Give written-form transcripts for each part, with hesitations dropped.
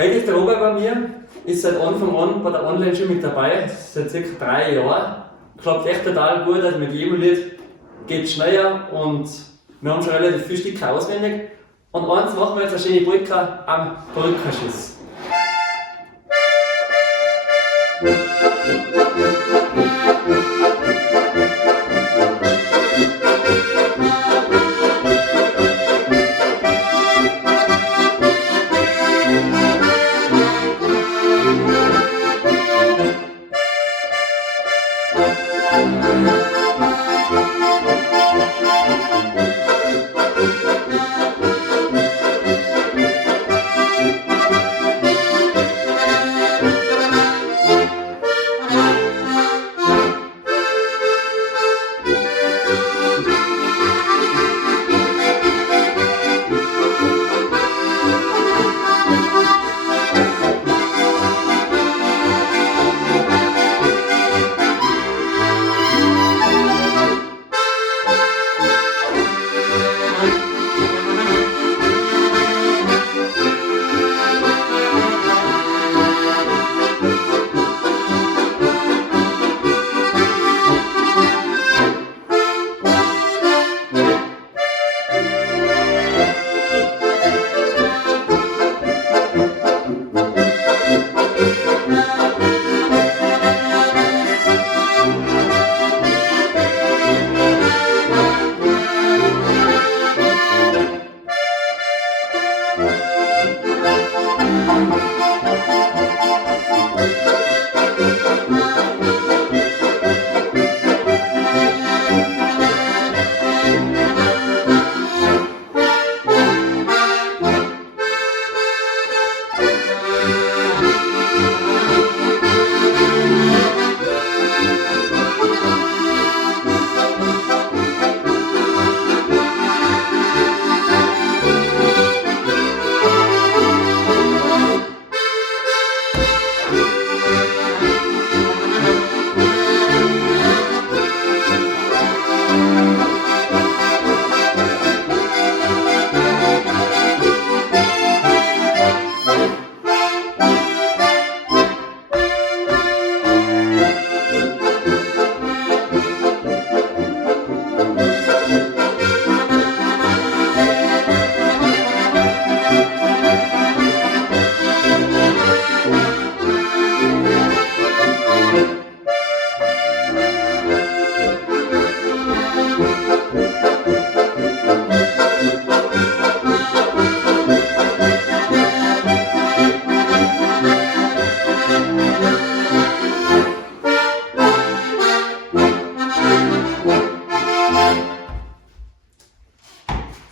Heute ist der Robert bei mir, ist seit Anfang an bei der Online-Schule mit dabei, seit ca. 3 Jahren. Klappt echt total gut, also mit jedem Lied geht es schneller und wir haben schon relativ viele Stücke auswendig. Und eins machen wir jetzt eine schöne Polka am Brückenschiss.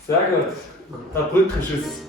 Sehr gut, der Brückenschiss.